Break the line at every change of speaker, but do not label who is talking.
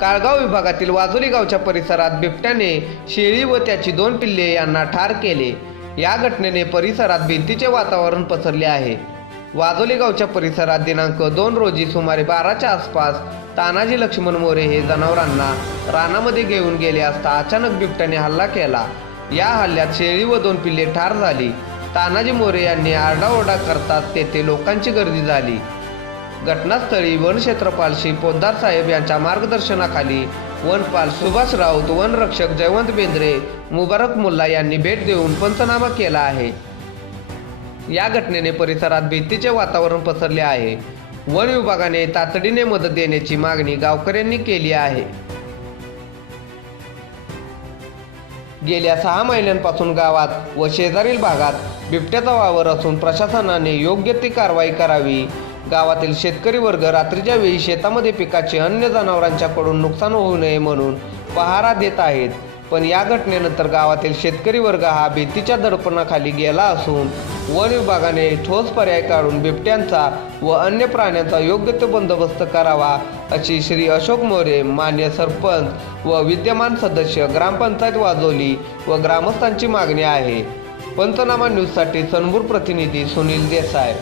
काळगाव विभागातील वाजोली गावच्या परिसरात बिबट्याने शेळी व त्याची दोन पिल्ले यांना ठार केले. या घटनेने परिसरात भीतीचे वातावरण पसरले आहे. वाजोली गावच्या परिसरात दिनांक दोन रोजी सुमारे बाराच्या आसपास तानाजी लक्ष्मण मोरे हे जनावरांना रानामध्ये घेऊन गेले असता अचानक बिबट्याने हल्ला केला. या हल्ल्यात शेळी व दोन पिल्ले ठार झाली. तानाजी मोरे यांनी आरडाओरडा करताच तेथे लोकांची गर्दी झाली. घटनास्थळी वनक्षेत्रपाल श्री पोद्दार साहेब यांच्या मार्गदर्शनाखाली वनपाल सुभाष राऊत वनरक्षक जयवंत बेंद्रे मुबारक मुल्ला यांनी भेट देऊन पंचनामा केला आहे. या घटनेने परिसरात भीतीचे वातावरण पसरले आहे. वन विभागाने तातडीने मदत देण्याची मागणी गावकऱ्यांनी केली आहे. गेल्या सहा महिन्यांपासून गावात व शेजारील भागात बिबट्याचा वावर असून प्रशासनाने योग्य ती कारवाई करावी गावातील शेतकरी वर्ग रात्रीच्या वेळी शेतामध्ये पिकाचे अन्य जनावरांच्याकडून नुकसान होऊ नये म्हणून पहारा देत आहेत. पण या घटनेनंतर गावातील शेतकरी वर्ग हा भीतीच्या दडपणाखाली गेला असून वन विभागाने ठोस पर्याय काढून बिबट्यांचा व अन्य प्राण्यांचा योग्य तो बंदोबस्त करावा अशी श्री अशोक मोरे मान्य सरपंच व विद्यमान सदस्य ग्रामपंचायत वाजवली व ग्रामस्थांची मागणी आहे. पंचनामा न्यूजसाठी चणबूर प्रतिनिधी सुनील देसाई.